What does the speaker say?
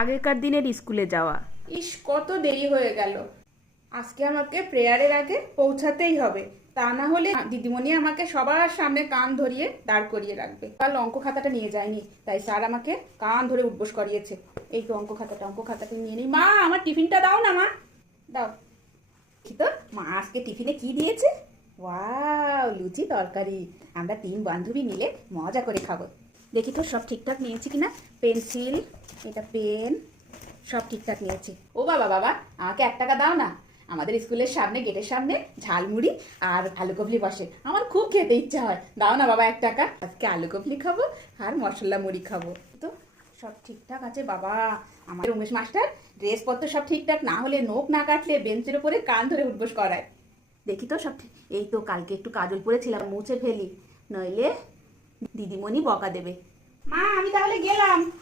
আগেকার দিনের স্কুলে যাওয়া। ইস, কত দেরি হয়ে গেল। আজকে আমাকে প্রেয়ারের আগে পৌঁছাতেই হবে। তা না হলে দিদিমণি আমাকে সবার সামনে কান ধরিয়ে দাঁড় করিয়ে রাখবে। কাল অঙ্ক খাতাটা নিয়ে যায়নি, তাই স্যার আমাকে কান ধরে উঠবোস করিয়েছে। এই তো অঙ্ক খাতাটা অঙ্ক খাতাটা নিয়ে নিই। মা, আমার টিফিনটা দাও না, মা। দাও। কি তো, মা আজকে টিফিনে কি দিয়েছে? ওয়াও, লুচি তরকারি। আমরা তিন বান্ধবী মিলে মজা করে খাব। দেখি তো সব ঠিকঠাক নিয়েছি কিনা? পেন্সিল এটা পেন সব ঠিকঠাক নিয়েছি। ও বাবা বাবা আমাকে এক টাকা দাও না। আমাদের স্কুলের সামনে গেটের সামনে ঝালমুড়ি আর আলু কবলি বসে। আমার খুব খেতে ইচ্ছা হয়। দাও না বাবা এক টাকা। আজকে আলু কবলি খাব আর মশলা মুড়ি খাব। তো সব ঠিকঠাক আছে বাবা। আমার উমেশ মাস্টার ড্রেসপত্র সব ঠিকঠাক না হলে নোখ না কাটলে বেঞ্চের উপরে কান ধরে উঠবোস করায়। দেখি তো সব ঠিক এই তো কালকে একটু কাজল পরেছিলাম মুছে ফেলি। নইলে দিদিমণি বকা দেবে। মা আমি তাহলে গেলাম।